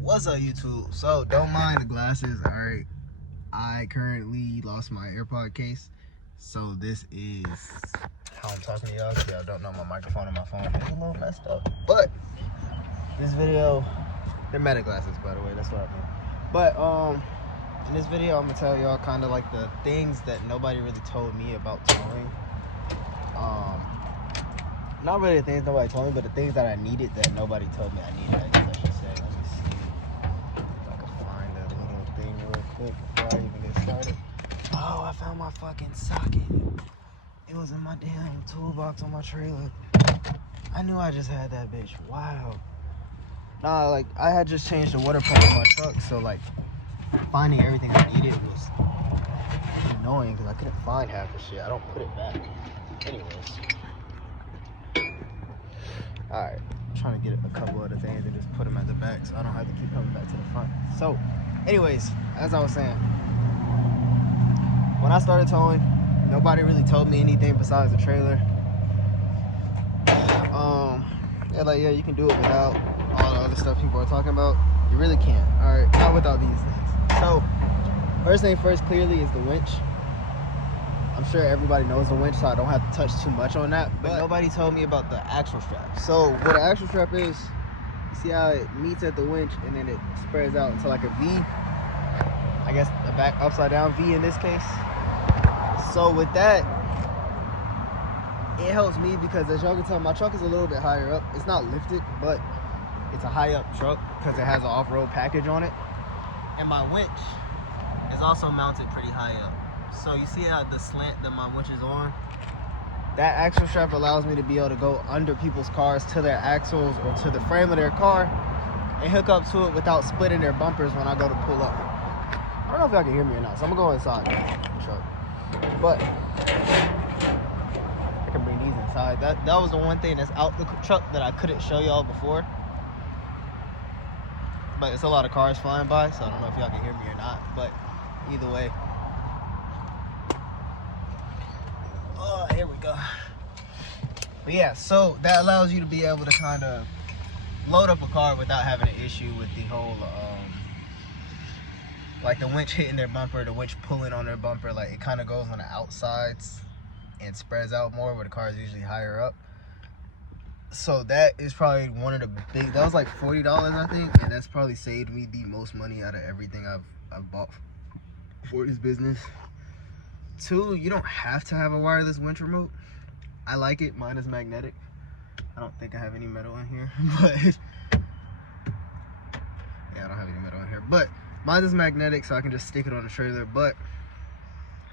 What's up, YouTube? So don't mind the glasses. All right, I currently lost my AirPod case, so this is how I'm talking to y'all. Y'all don't know my microphone and my phone is a little messed up, but this video, they're Meta glasses, by the way. That's what I mean. But in this video, I'm gonna tell y'all kind of like the things that nobody really told me about towing. Not really the things nobody told me, but the things that I needed that nobody told me I needed, I guess I should say. Let me see if I can find that little thing real quick before I even get started. Oh, I found my fucking socket. It was in my damn toolbox on my trailer. I knew I just had that bitch. Wow. Nah, like, I had just changed the water pump in my truck, so, like, finding everything I needed was annoying because I couldn't find half the shit. I don't put it back. Anyways. Alright, I'm trying to get a couple other things and just put them at the back so I don't have to keep coming back to the front. So, anyways, as I was saying, when I started towing, nobody really told me anything besides the trailer. They're like, yeah, you can do it without all the other stuff people are talking about. You really can't. Alright, not without these things. So, first thing first, clearly, is the winch. I'm sure everybody knows the winch, so I don't have to touch too much on that. But nobody told me about the axle strap. So what an axle strap is, you see how it meets at the winch and then it spreads out into like a V. I guess the back upside down V in this case. So with that, it helps me because as y'all can tell, my truck is a little bit higher up. It's not lifted, but it's a high up truck because it has an off-road package on it. And my winch is also mounted pretty high up. So you see how the slant that my winch is on? That axle strap allows me to be able to go under people's cars to their axles or to the frame of their car and hook up to it without splitting their bumpers when I go to pull up. I don't know if y'all can hear me or not, so I'm gonna go inside the truck. But I can bring these inside. That was the one thing that's out the truck that I couldn't show y'all before. But it's a lot of cars flying by, so I don't know if y'all can hear me or not. But either way. Oh, here we go. But yeah, so that allows you to be able to kind of load up a car without having an issue with the whole, like the winch hitting their bumper, the winch pulling on their bumper. Like it kind of goes on the outsides and spreads out more where the car is usually higher up. So that is probably one of the big, that was like $40, I think. And that's probably saved me the most money out of everything I've bought for this business. Two, you don't have to have a wireless winch remote. I like it. Mine is magnetic. I don't think I have any metal in here, but yeah, I don't have any metal in here. But mine is magnetic, so I can just stick it on the trailer. But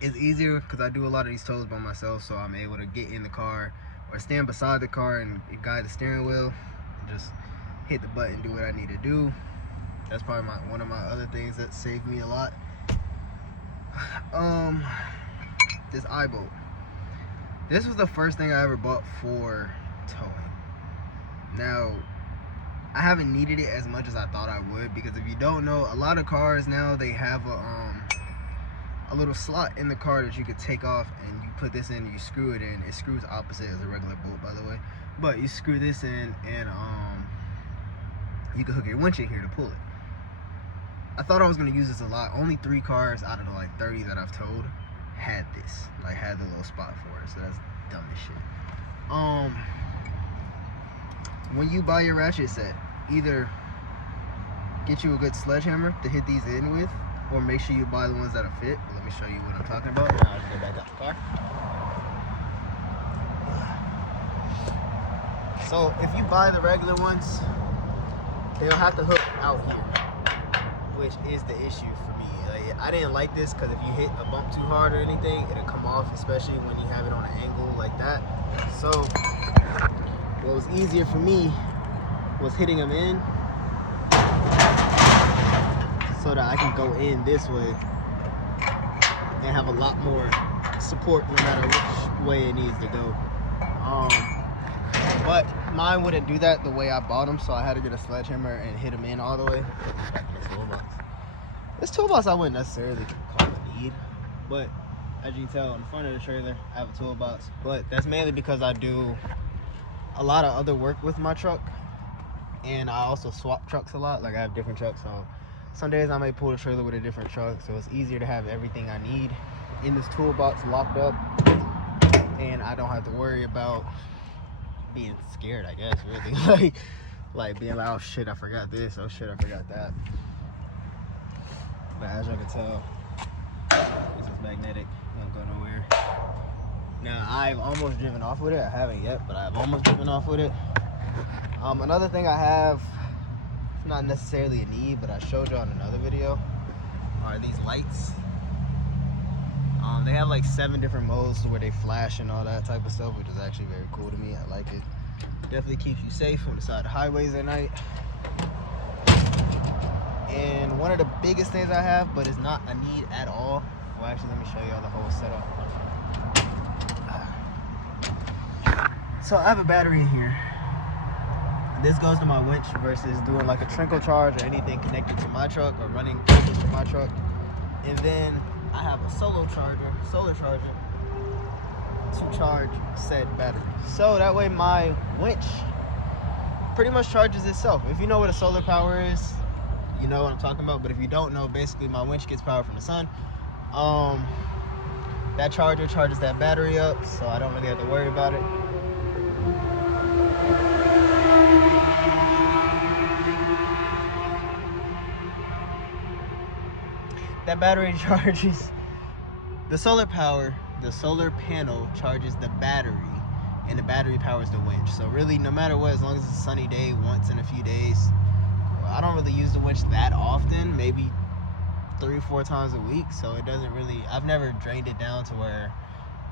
it's easier because I do a lot of these tows by myself, so I'm able to get in the car or stand beside the car and guide the steering wheel and just hit the button, do what I need to do. That's probably one of my other things that saved me a lot. This eye bolt. This was the first thing I ever bought for towing. Now, I haven't needed it as much as I thought I would because if you don't know, a lot of cars now, they have a little slot in the car that you could take off and you put this in and you screw it in. It screws opposite as a regular bolt, by the way. But you screw this in and you can hook your winch in here to pull it. I thought I was going to use this a lot. Only 3 cars out of the like 30 that I've towed had this, like had the little spot for it, so that's dumb as shit. When you buy your ratchet set, either get you a good sledgehammer to hit these in with, or make sure you buy the ones that'll fit. Let me show you what I'm talking about. Now I'll just go back out the car. So if you buy the regular ones, they'll have to hook out here, which is the issue for me. Like, I didn't like this because if you hit a bump too hard or anything, it'll come off, especially when you have it on an angle like that. So what was easier for me was hitting them in so that I can go in this way and have a lot more support no matter which way it needs to go. But mine wouldn't do that the way I bought them, so I had to get a sledgehammer and hit them in all the way. This toolbox I wouldn't necessarily call a need, but as you can tell in front of the trailer, I have a toolbox. But that's mainly because I do a lot of other work with my truck. And I also swap trucks a lot. Like I have different trucks, so some days I may pull the trailer with a different truck, so it's easier to have everything I need in this toolbox locked up, and I don't have to worry about being scared, I guess, really. like being like, oh shit, I forgot this, oh shit, I forgot that. But as you can tell, this is magnetic, won't go nowhere. Now I've almost driven off with it. I haven't yet, but I've almost driven off with it. Another thing I have, not necessarily a need, but I showed you on another video, are these lights. They have like 7 different modes to where they flash and all that type of stuff, which is actually very cool to me. I like it. Definitely keeps you safe on the side of highways at night. And one of the biggest things I have, but it's not a need at all. Well, actually, let me show y'all the whole setup. So I have a battery in here. This goes to my winch versus doing like a trickle charge or anything connected to my truck or running cables to my truck. And then I have a solar charger to charge said battery. So that way my winch pretty much charges itself. If you know what a solar power is, you know what I'm talking about. But if you don't know, basically my winch gets power from the sun. That charger charges that battery up, so I don't really have to worry about it. That battery charges the solar power. The solar panel charges the battery, and the battery powers the winch. So really, no matter what, as long as it's a sunny day once in a few days, I don't really use the winch that often, maybe 3-4 times a week. So it doesn't really, I've never drained it down to where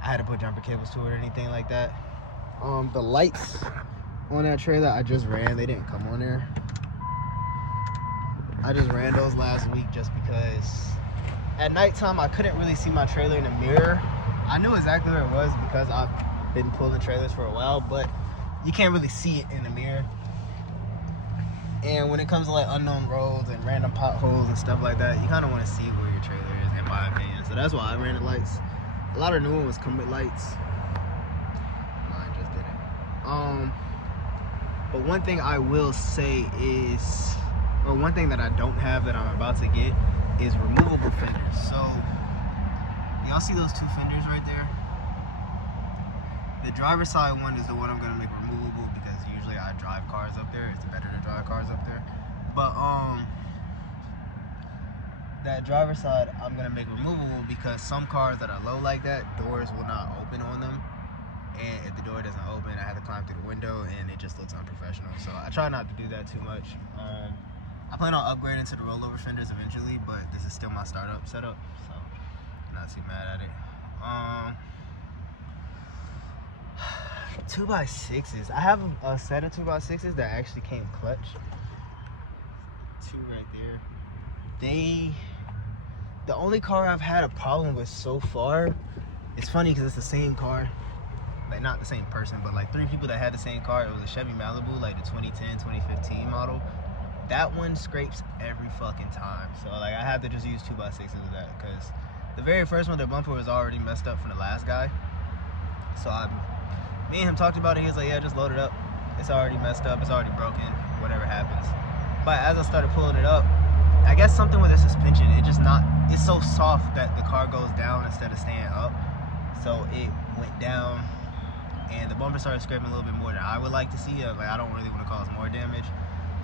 I had to put jumper cables to it or anything like that. The lights on that trailer I just ran, they didn't come on there. I just ran those last week just because at nighttime I couldn't really see my trailer in the mirror. I knew exactly where it was because I've been pulling trailers for a while, but you can't really see it in the mirror. And when it comes to like unknown roads and random potholes and stuff like that, you kind of want to see where your trailer is, in my opinion. So that's why I ran the lights. A lot of new ones come with lights. Mine just didn't. But one thing I will say is, or one thing that I don't have that I'm about to get, is removable fenders. So y'all see those 2 fenders right there? The driver's side one is the one I'm gonna make removable because usually I drive cars up there. It's better to drive cars up there. But that driver's side I'm gonna make removable because some cars that are low like that, doors will not open on them. And if the door doesn't open, I have to climb through the window and it just looks unprofessional. So I try not to do that too much. I plan on upgrading to the rollover fenders eventually, but this is still my startup setup, so I'm not too mad at it. 2x6s. I have a set of 2x6s that actually came clutch. 2 right there. The only car I've had a problem with so far, it's funny because it's the same car. Like not the same person, but like 3 people that had the same car. It was a Chevy Malibu, like the 2010, 2015 model. That one scrapes every fucking time. So like I have to just use 2x6s of that because the very first one, the bumper was already messed up from the last guy. So me and him talked about it. He was like, yeah, just load it up. It's already messed up. It's already broken. Whatever happens. But as I started pulling it up, I guess something with the suspension, it's so soft that the car goes down instead of staying up. So it went down and the bumper started scraping a little bit more than I would like to see. Like I don't really want to cause more damage.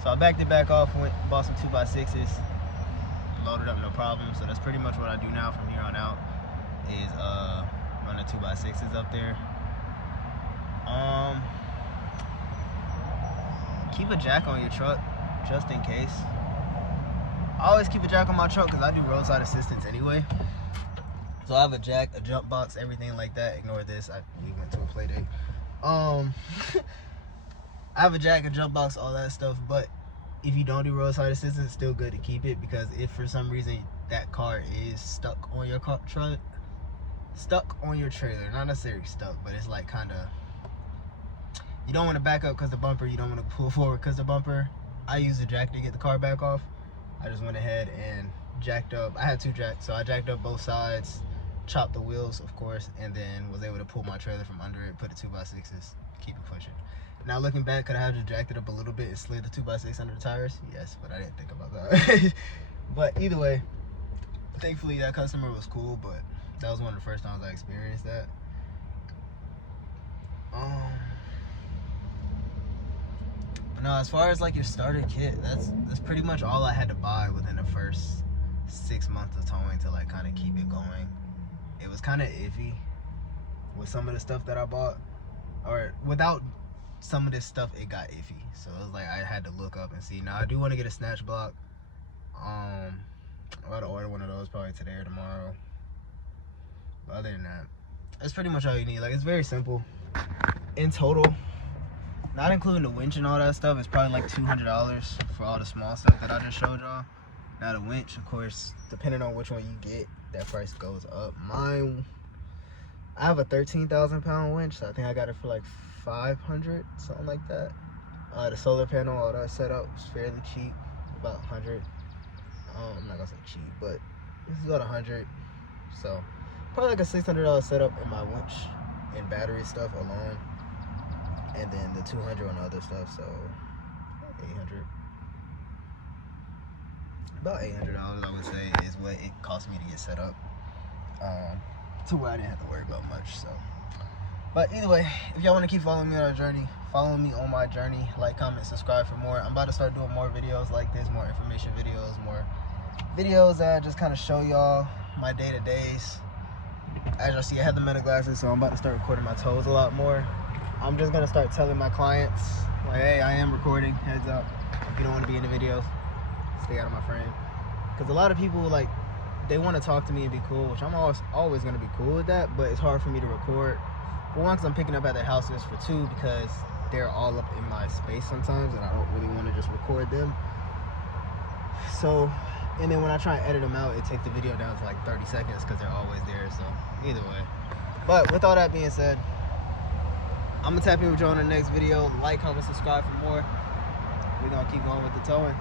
So I backed it back off, bought some 2x6s, loaded up no problem. So that's pretty much what I do now from here on out, is run the 2x6s up there. Keep a jack on your truck, just in case. I always keep a jack on my truck because I do roadside assistance anyway. So I have a jack, a jump box, everything like that. Ignore this, we went to a play date. I have a jack, a jump box, all that stuff, but if you don't do roadside assistance, it's still good to keep it because if for some reason that car is stuck on your trailer, not necessarily stuck, but it's like kind of, you don't want to back up because the bumper, you don't want to pull forward because the bumper. I used the jack to get the car back off. I just went ahead and jacked up. I had 2 jacks, so I jacked up both sides, chopped the wheels, of course, and then was able to pull my trailer from under it, put the 2x6s, keep it pushing. Now looking back, could I have just jacked it up a little bit and slid the 2x6 under the tires? Yes, but I didn't think about that. But either way, thankfully that customer was cool, but that was one of the first times I experienced that. No, as far as like your starter kit, that's pretty much all I had to buy within the first 6 months of towing to like kind of keep it going. It was kind of iffy with some of the stuff that I bought, or without some of this stuff, it got iffy. So it was like I had to look up and see. Now I do want to get a snatch block. I gotta order one of those probably today or tomorrow. But other than that, that's pretty much all you need. Like, it's very simple. In total, not including the winch and all that stuff, it's probably like $200 for all the small stuff that I just showed y'all. Now the winch, of course, depending on which one you get, that price goes up. Mine, I have a 13,000 pound winch, so I think I got it for like 500, something like that. The solar panel, all that setup was fairly cheap, about 100. I'm not gonna say cheap, but this is about 100. So probably like a $600 setup in my winch and battery stuff alone, and then the 200 on the other stuff, so 800. About $800 I would say is what it cost me to get set up, to where I didn't have to worry about much. So, but either way, if y'all want to keep following me on our journey, follow me on my journey. Like, comment, subscribe for more. I'm about to start doing more videos like this, more information videos, more videos that just kind of show y'all my day-to-days. As y'all see, I have the Meta glasses, so I'm about to start recording my toes a lot more. I'm just gonna start telling my clients, like, hey, I am recording, heads up. If you don't want to be in the videos, stay out of my frame. Because a lot of people, like, they want to talk to me and be cool, which I'm always gonna be cool with that, but it's hard for me to record. For one, because I'm picking up at their houses. For two, because they're all up in my space sometimes, and I don't really want to just record them. So, and then when I try and edit them out, it takes the video down to like 30 seconds because they're always there. So either way, but with all that being said, I'm gonna tap in with you on the next video. Like, comment, subscribe for more. We're gonna keep going with the towing.